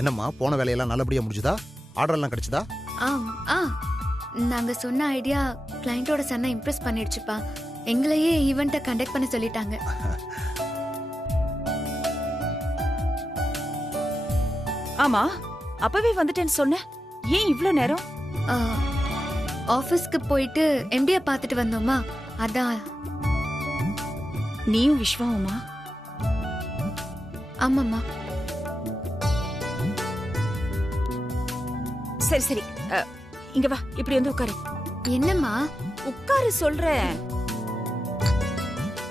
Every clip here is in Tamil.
என்னம்மா போன வேலையெல்லாம் நல்லபடியா முடிஞ்சுதா? ஆர்டர் எல்லாம் கிடைச்சதா? நாங்க சொன்ன ஐடியா கிளையண்டோட சன்னை இம்ப்ரெஸ் பண்ணிடுச்சுப்பா. எங்களையே ஈவெண்ட்டை கண்டக்ட் பண்ண சொல்லிட்டாங்க. ஆமா, அப்பவே வந்துட்டேன்னு சொன்ன, ஏன் இவ்ளோ நேரம்? ஆபீஸ்க்கு போயிட்டு எம்டியை பார்த்துட்டு வந்தோமா, அதான். நீயும் விஸ்வாவுமா? ஆமாம்மா. சரி சரி, இங்க வா, இப்படி வந்து உட்காரு. என்னம்மா? உட்காரு சொல்றேன்.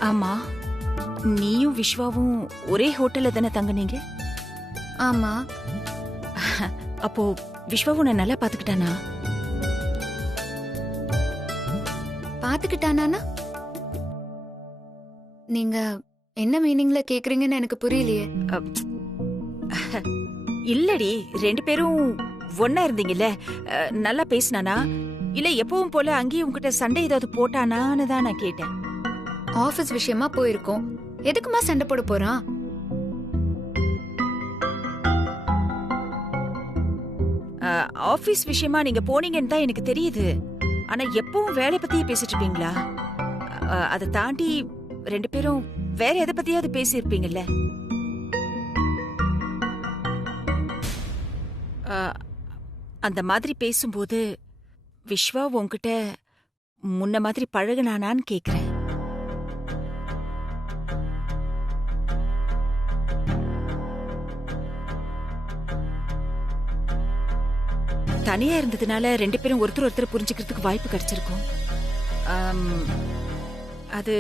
ஆமா, நீயும் விஸ்வாவும் ஒரே ஹோட்டல்ல தானே தங்குனீங்க? ஆமா. அப்போ விஸ்வாவும் நான் நல்லா பாத்துக்கிட்டானா? பாத்துக்கிட்டானா? நீங்க என்ன மீனிங்ல கேக்குறீங்கன்னு எனக்கு புரியலையே. இல்லடி, 2 பேரும் ஒன்னா இருந்தீங்கல்ல, நல்லா பேசினானா இல்ல எப்பவும் போல அங்கேயும் உங்ககிட்ட சண்டை ஏதாவது போட்டானான்னு தான் நான் கேட்டேன். ஆபீஸ் விஷயமா போயிருக்கோம், எதுக்குமா சண்டை போட போறான்? ஆபீஸ் விஷயமா நீங்க போனீங்கன்னு தான் எனக்கு தெரியுது. ஆனா எப்பவும் வேலை பத்தியே பேசிட்டு இருப்பீங்களா? அதை தாண்டி 2 பேரும் வேற எதை பத்தியாவது பேசி இருப்பீங்கல்ல? அந்த மாதிரி பேசும்போது விஸ்வா உன்கிட்ட முன்ன மாதிரி பழகுனானான்னு கேக்குறேன். தனியா இருந்ததுனால 2 பேரும் ஒருத்தர் புரிஞ்சுக்கிறதுக்கு வாய்ப்பு கிடைச்சிருக்கும். அது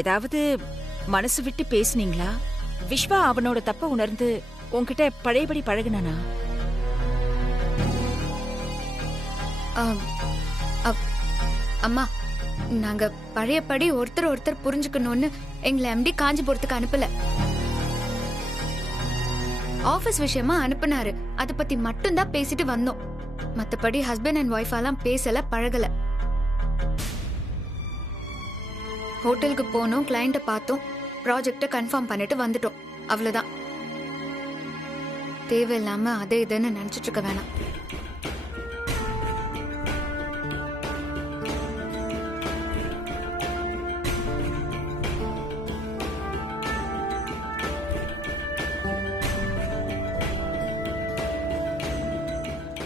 ஏதாவது மனசு விட்டு பேசுனீங்களா? விஸ்வா அவனோட தப்ப உணர்ந்து உன்கிட்ட பழையபடி பழகுனானா? அம்மா, நாங்க பழையபடி ஒருத்தர் புரிஞ்சுக்கணும்னு எங்களை எம்டி காஞ்சிபுரத்துக்கு அனுப்பல. ஆபீஸ் விஷயமா அனுப்புனாரு, அத பத்தி மட்டும் தான் பேசிட்டு வந்தோம். மத்தபடி ஹஸ்பண்ட் அண்ட் ஒய்ஃப் எல்லாம் பேசல, பழகல. ஹோட்டலுக்கு போனோம், கிளையண்ட பார்த்தோம், ப்ராஜெக்ட கன்ஃபார்ம் பண்ணிட்டு வந்துட்டோம், அவ்வளவுதான். தேவையில்லாம அதே இதுன்னு நினைச்சிட்டு இருக்க வேணாம்.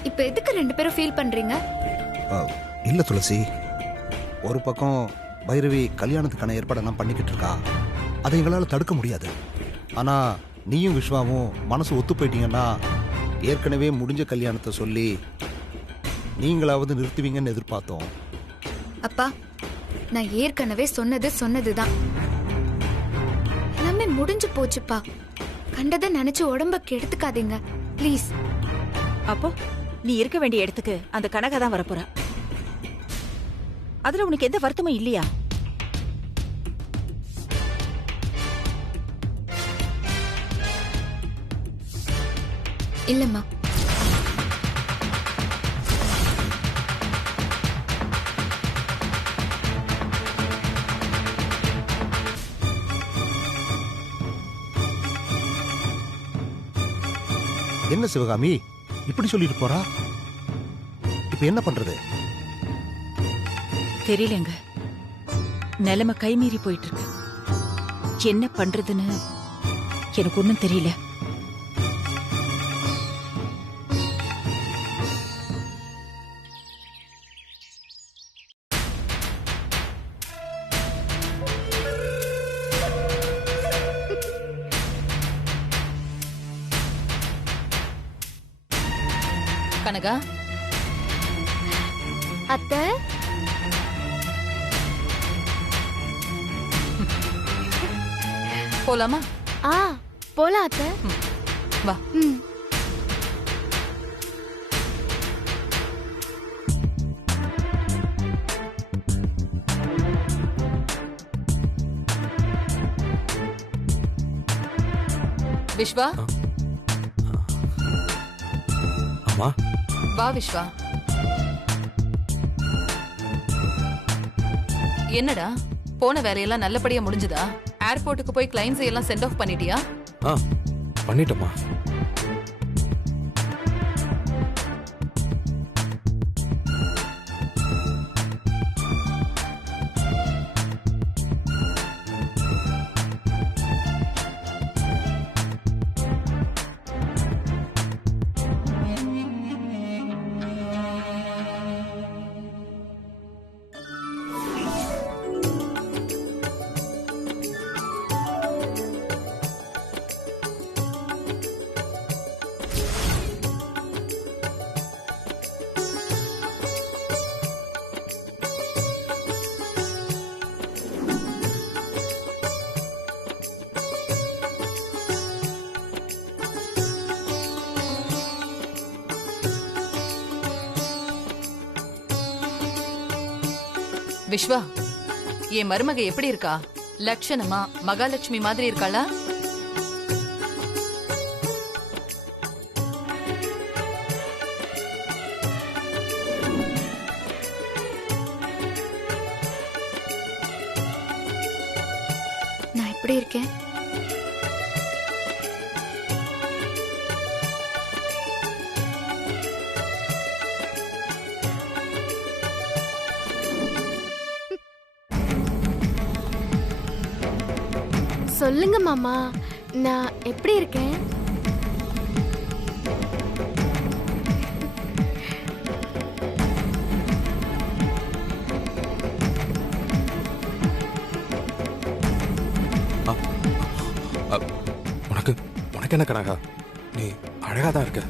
இப்ப எதுக்கு 2 பேரும் ஃபீல் பண்றீங்க? இல்ல துளசி, ஒரு பக்கம் பைரவி கல்யாணத்துக்கான ஏற்பாடெல்லாம் பண்ணிக்கிட்டு இருக்கா, அதை எங்களால் தடுக்க முடியாது. ஆனா நீயும் விஸ்வாவும் மனசு ஒத்து போயிட்டீங்கன்னா ஏற்கனவே முடிஞ்ச கல்யாணத்தை சொல்லி நீங்களாவது நிறுத்துவீங்கன்னு எதிர்பார்த்தோம். அப்பா, நான் ஏற்கனவே சொன்னதுதான். எல்லாமே முடிஞ்சு போச்சுப்பா. கண்டதை நினைச்சு உடம்ப கெடுத்துக்காதீங்க ப்ளீஸ். அப்போ நீ இருக்க வேண்டிய இடத்துக்கு அந்த கனகா தான் வரப்போறா. அதுல உனக்கு எந்த வருத்தமும் இல்லையா? இல்லம்மா. என்ன சிவகாமி இப்படி சொல்லிட்டு போறா? இப்ப என்ன பண்றது? தெரியலங்க, நிலைமை கைமீறி போயிட்டு இருக்கு. என்ன பண்றதுன்னு எனக்கு ஒண்ணும் தெரியல. கனகா, அத்தை, போலாமா? போலாம் அத்தை. வா. விஸ்வா, அம்மா. வா விஸ்வா. என்னடா, போன வேலையெல்லாம் நல்லபடியா முடிஞ்சதா? ஏர்போர்ட்டுக்கு போய் கிளைண்ட்ஸ் எல்லாம் சென்ட் ஆஃப் பண்ணிட்டியா? பண்ணிட்டோமா. விஸ்வா, என் மருமக எப்படி இருக்கா? லட்சணமா மகாலட்சுமி மாதிரி இருக்காளா? நான் எப்படி இருக்கேன்? சொல்லுங்க மாமா, நான் எப்படி இருக்கேன்? உனக்கு என்ன கனகா, நீ அழகா தான் இருக்க.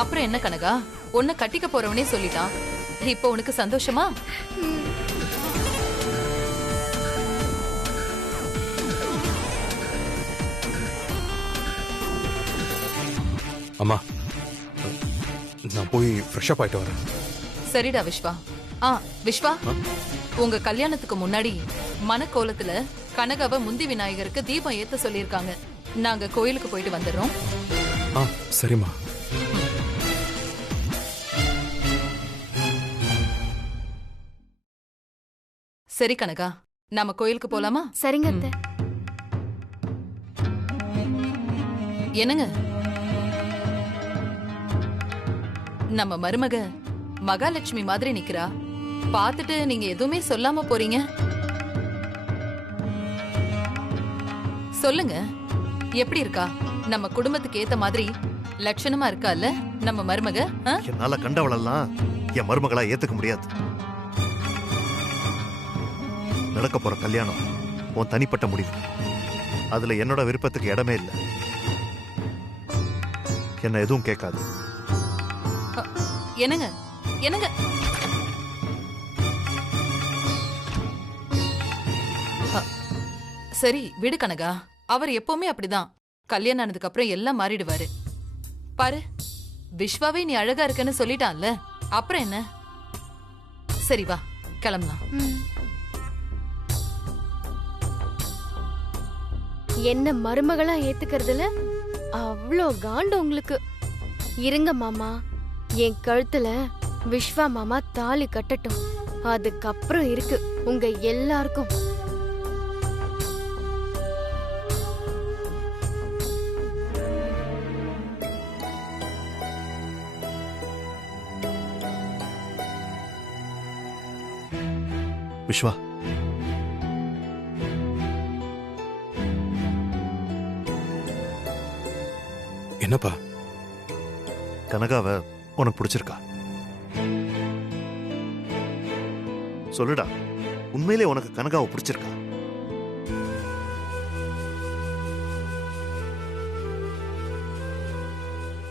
அப்புறம் என்ன கனகா, உன்னை கட்டிக்க போறவனே சொல்லிட்டான். இப்போ உனக்கு சந்தோஷமா? அம்மா, நான் போய் ஃப்ரெஷ் அப் ஆயிட்டு வரேன். சரிடா விஸ்வா. விஸ்வா, உங்க கல்யாணத்துக்கு முன்னாடி மனக்கோலத்துல கனகாவை முந்தி விநாயகருக்கு தீபம் ஏத்த சொல்லியிருக்காங்க. நாங்க கோயிலுக்கு போயிட்டு வந்துடுறோம். சரிம்மா. சரி கனகா, நாம கோயிலுக்கு போலாமா? சரிங்க அத்தை. என்னங்க, நம்ம மருமக மகாலட்சுமி மாதிரி நிக்கிறா. பார்த்துட்டு நீங்க எதுவுமே சொல்லாம போறீங்க. சொல்லுங்க, எப்படி இருக்கா? நம்ம குடும்பத்துக்கு ஏத்த மாதிரி லட்சணமா இருக்கால்ல நம்ம மருமக? என்னால கண்டவளெல்லாம் என் மருமகளா ஏத்துக்க முடியாது. நடக்க போற கல்யாணம் உன் தனிப்பட்ட முடிவு. அதுல என்னோட விருப்பத்துக்கு இடமே இல்லை. என்ன எதுவும் கேட்காது. என்னங்க என்னங்க, சரி விடு கனகா. அவர் எப்பவுமே அப்படிதான். கல்யாணம் ஆனதுக்கு அப்புறம் எல்லாம் மாறிடுவாரு. பாரு, விஸ்வாவே நீ அழகா இருக்கன்னு சொல்லிட்டான்ல, அப்புறம் என்ன? சரி வா கிளம்பலாம். என்ன மருமகளா ஏத்துக்கிறதுல அவ்வளோ காண்டு உங்களுக்கு. இருங்க மாமா, என் கழுத்துல விஸ்வா மாமா தாலி கட்டட்டும். அதுக்கப்புறம் இருக்கு உங்க எல்லாருக்கும். விஸ்வா, என்னப்பா? கனகாவை உனக்கு பிடிச்சிருக்கா? சொல்லுடா, உண்மையிலே உனக்கு கனகாவை பிடிச்சிருக்கா?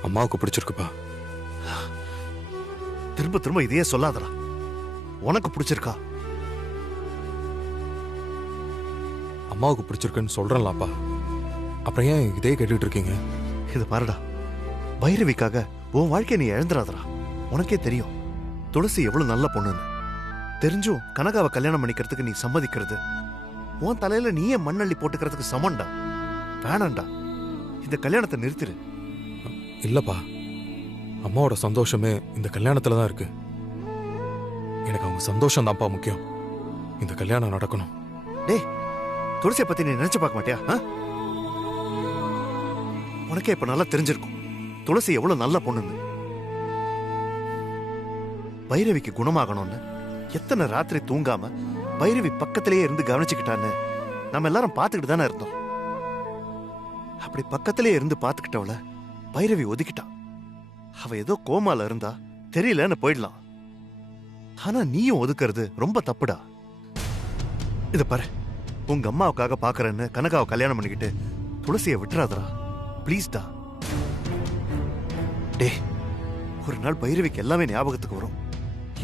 அம்மாவுக்கு பிடிச்சிருக்குப்பா. திரும்ப திரும்ப இதையே சொல்லாதடா. உனக்கு பிடிச்சிருக்கா? அம்மாவுக்கு பிடிச்சிருக்குன்னு சொல்றேன்லாப்பா. அப்புறம் ஏன் இதே கேட்டுட்டு இருக்கீங்க? இது பாருடா, பைரவிக்காக உன் வாழ்க்கையை நீ இழந்துடாதடா. உனக்கே தெரியும் துளசி எவ்வளவு நல்ல பொண்ணுன்னு. தெரிஞ்சும் கனகாவை கல்யாணம் பண்ணிக்கிறதுக்கு நீ சம்மதிக்கிறது உன் தலையில நீயே மண்ணள்ளி போட்டுக்கிறதுக்கு சமண்டா. வேணாண்டா, இந்த கல்யாணத்தை நிறுத்திரு. இல்லப்பா, அம்மாவோட சந்தோஷமே இந்த கல்யாணத்துல தான் இருக்கு. எனக்கு அவங்க சந்தோஷம் தான்ப்பா முக்கியம். இந்த கல்யாணம் நடக்கணும். டேய், துளசியை பத்தி நீ நினைச்சு பார்க்க மாட்டியா? உனக்கே இப்ப நல்லா தெரிஞ்சிருக்கும் துளசி எவ்வளவு நல்ல பொண்ணுன்னு. பைரவிக்கு குணமாகணும்னு எத்தனை ராத்திரி தூங்காம பைரவி பக்கத்திலேயே இருந்து கவனிச்சுக்கிட்டான்னு நம்ம எல்லாரும் பார்த்துக்கிட்டு தானே இருந்தோம். அப்படி பக்கத்திலேயே இருந்து பார்த்துக்கிட்டவள பைரவி ஒதுக்கிட்டான். அவ ஏதோ கோமால இருந்தா தெரியலன்னு போயிடலாம். ஆனா நீயும் ஒதுக்குறது ரொம்ப தப்புடா. இத பாரு, உங்க அம்மாவுக்காக பாக்குறேன்னு கனகாவை கல்யாணம் பண்ணிக்கிட்டு துளசியை விட்டுறாதடா ப்ளீஸ்டா. டே, ஒரு நாள் பைரவிக்கு எல்லாமே ஞாபகத்துக்கு வரும்.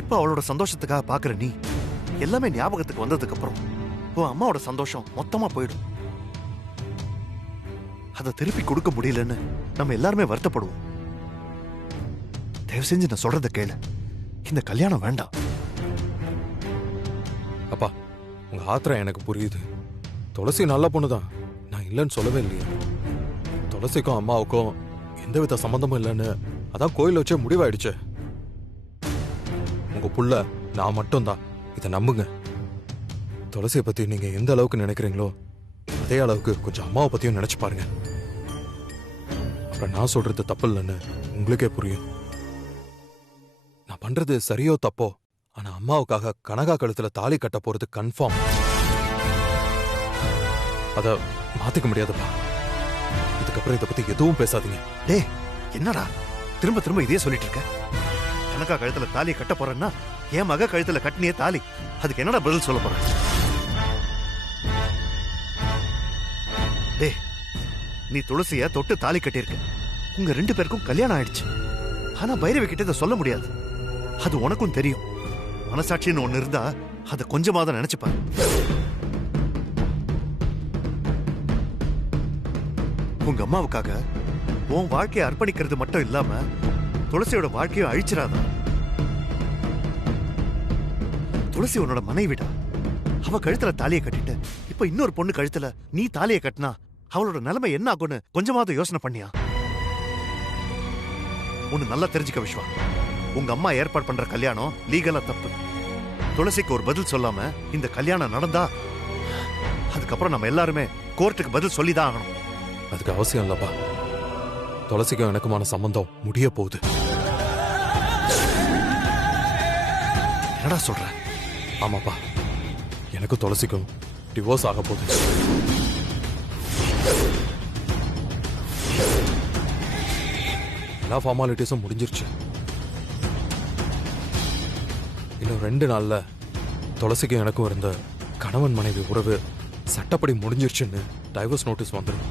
இப்ப அவளோட சந்தோஷத்துக்காக பாக்குற நீ எல்லாமே ஞாபகத்துக்கு வந்ததுக்கு அப்புறம் உன் அம்மாவோட சந்தோஷம் மொத்தமா போயிடும். அதை திருப்பி கொடுக்க முடியலன்னு நம்ம எல்லாருமே வருத்தப்படுவோம். தயவு செஞ்சு நான் சொல்றத கேளு, இந்த கல்யாணம் வேண்டாம். அப்பா, உங்க ஆத்திரம் எனக்கு புரியுது. துளசி நல்ல பொண்ணுதான், நான் இல்லைன்னு சொல்லவே இல்லையே. துளசிக்கும் அம்மாவுக்கும் எந்தவித சம்பந்தமும் இல்லைன்னு அதான் கோயில் வச்சே முடிவாயிடுச்சு. உங்க புள்ள நான் மட்டும்தான், இதை நம்புங்க. துளசியை பத்தி நீங்க எந்த அளவுக்கு நினைக்கிறீங்களோ அதே அளவுக்கு கொஞ்சம் அம்மாவை பத்தியும் நினைச்சு பாருங்க. அப்புறம் நான் சொல்றது தப்பு இல்லைன்னு உங்களுக்கே புரியும். நான் பண்றது சரியோ தப்போ, ஆனா அம்மாவுக்காக கனகா கழுத்துல தாலி கட்ட போறது கன்ஃபார்ம். அத மாத்திக்க முடியாதுப்பா. இதுக்கப்புறம் இதை பத்தி எதுவும் பேசாதீங்க. டேய், என்னடா திரும்ப திரும்ப இதே சொல்லிட்டு இருக்க? கனகா கழுத்துல தாலியை கட்ட போறேன்னா என் மக கழுத்துல கட்டினியே தாலி, அதுக்கு என்னடா பதில் சொல்ல போற? டேய், நீ துளசிய தொட்டு தாலி கட்டியிருக்க, உங்க 2 பேருக்கும் கல்யாணம் ஆயிடுச்சு. ஆனா பைரவி கிட்ட இதை சொல்ல முடியாது. அது உனக்கும் தெரியும். மனசாட்சின்னு ஒண்ணு இருந்தா அதை கொஞ்சமாவது நினைச்சுப்பாரு. உங்க அம்மாவுக்காக உன் வாழ்க்கையை அர்ப்பணிக்கிறது மட்டும் இல்லாம துளசியோட வாழ்க்கையை அழிச்சிடாத. துளசி உன்னோட மனைவிடா. அவ கழுத்துல தாலியை கட்டிட்டு இப்ப இன்னொரு பொண்ணு கழுத்துல நீ தாலியை கட்டினா அவளோட நிலைமை என்ன ஆகும்னு கொஞ்சமாவது யோசனை பண்ணியா? ஒன்னு நல்லா தெரிஞ்சுக்க விஸ்வா, உங்க அம்மா ஏற்பாடு பண்ற கல்யாணம் லீகலா தப்பு. துளசிக்கு ஒரு பதில் சொல்லாம இந்த கல்யாணம் நடந்தா அதுக்கப்புறம் நம்ம எல்லாருமே கோர்ட்டுக்கு பதில் சொல்லிதான் ஆகணும். அதுக்கு அவசியம் இல்லப்பா. துளசிக்கும் எனக்குமான சம்பந்தம் முடிய போகுது. என்னடா சொல்ற? ஆமாப்பா, எனக்கும் துளசிக்கும் டிவோர்ஸ் ஆக போகுது. எல்லா ஃபார்மாலிட்டிஸும் முடிஞ்சிருச்சு. இன்னும் 2 நாள்ல துளசிக்கும் எனக்கும் இருந்த கணவன் மனைவி உறவு சட்டப்படி முடிஞ்சிருச்சுன்னு டைவர்ஸ் நோட்டீஸ் வந்துடும்.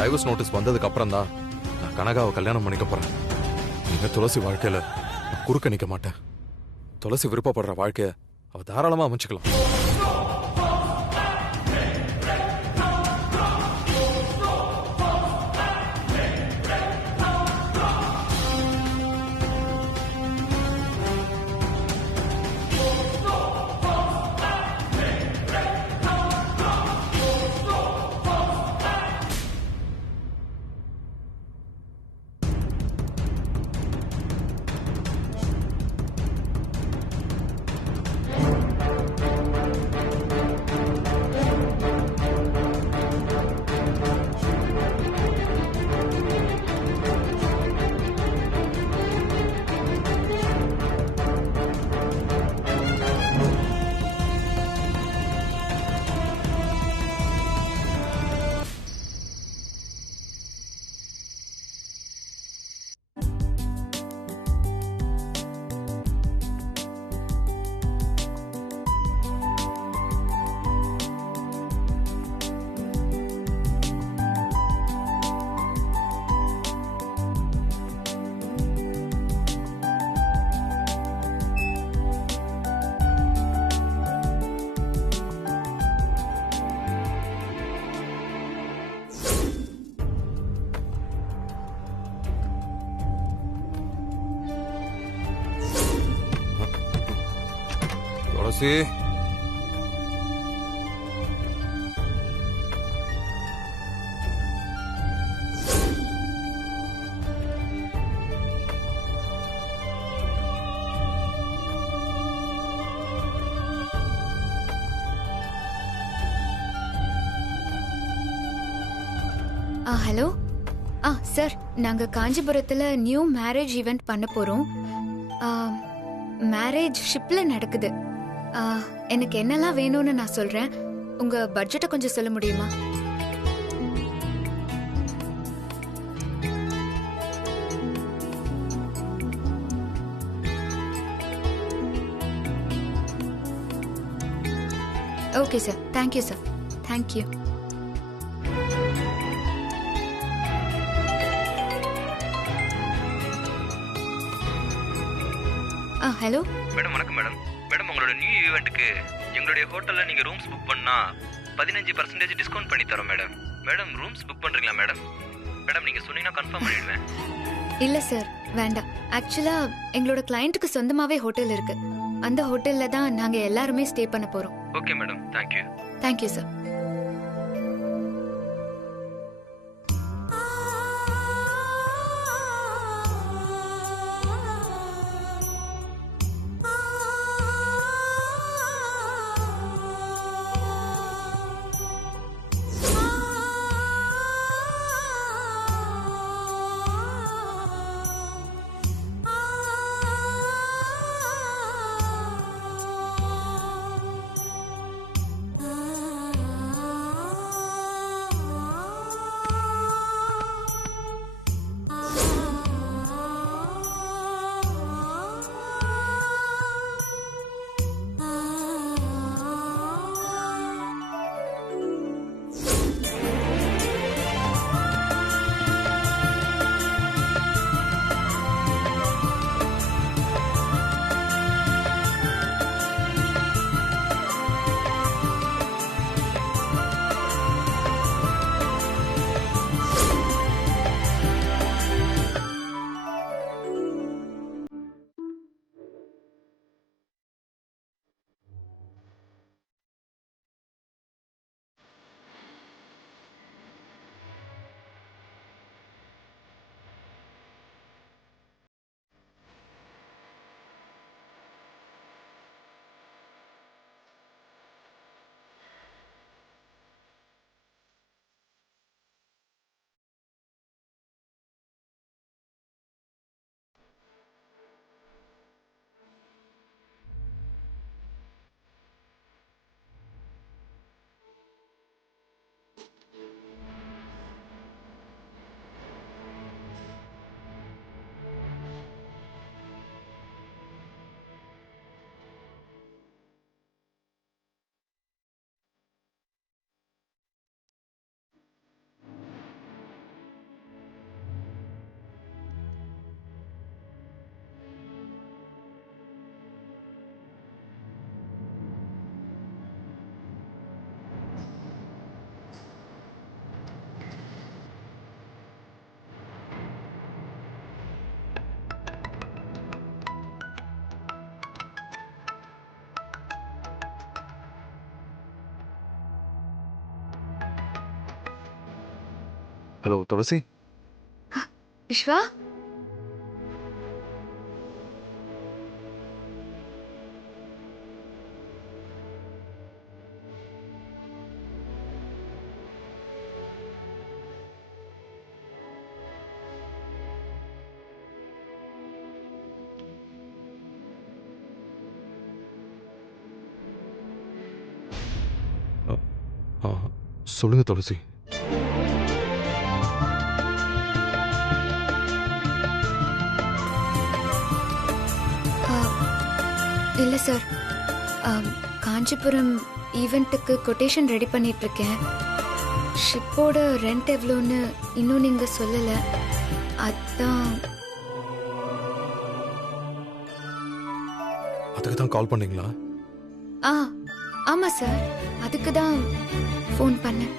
டைவர்ஸ் நோட்டீஸ் வந்ததுக்கு அப்புறம் தான் நான் கனகாவை கல்யாணம் பண்ணிக்க போறேன். நீங்க துளசி வாழ்க்கையில நான் குறுக்க நிக்க மாட்டேன். துளசி விருப்பப்படுற வாழ்க்கைய அவ தாராளமா அமைச்சுக்கலாம். துளசி, ஹலோ. சார், நாங்க காஞ்சிபுரத்துல நியூ மேரேஜ் ஈவெண்ட் பண்ண போறோம். மேரேஜ் ஷிப்ல நடக்குது. எனக்கு என்னெல்லாம் வேணும்னு நான் சொல்றேன். உங்க பட்ஜெட்டை கொஞ்சம் சொல்ல முடியுமா? Okay sir, thank you sir, thank you. Hello. Madam வணக்கம் மேடம். மேடம் உங்களோட நியூ ஈவெண்ட்டுக்கு எங்களுடைய ஹோட்டலில் நீங்கள் ரூம்ஸ் புக் பண்ணால் 15% டிஸ்கவுண்ட் பண்ணி தரோம் மேடம். மேடம் ரூம்ஸ் புக் பண்ணுறீங்களா மேடம்? மேடம் நீங்கள் சொன்னீங்கன்னா கன்ஃபார்ம் பண்ணிடுவேன். இல்ல சார், வேண்டாம். ஆக்சுவலா எங்களோட கிளையண்ட்டுக்கு சொந்தமாவே ஹோட்டல் இருக்கு. அந்த ஹோட்டல்ல தான் நாங்க எல்லாருமே ஸ்டே பண்ண போறோம். Okay madam, thank you. Thank you sir. Hello Tulasi. Vishwa, சொல்லுங்க துளசி. இல்ல சார், காஞ்சிபுரம் ஈவெண்ட்டுக்கு கொட்டேஷன் ரெடி பண்ணிட்டு இருக்கேன். ஷிப்போட ரெண்ட் எவ்வளோன்னு இன்னும் நீங்க சொல்லல. அதான். அதுக்கு தான் கால் பண்ணீங்களா? ஆமா சார், அதுக்கு தான் ஃபோன் பண்ணேன்.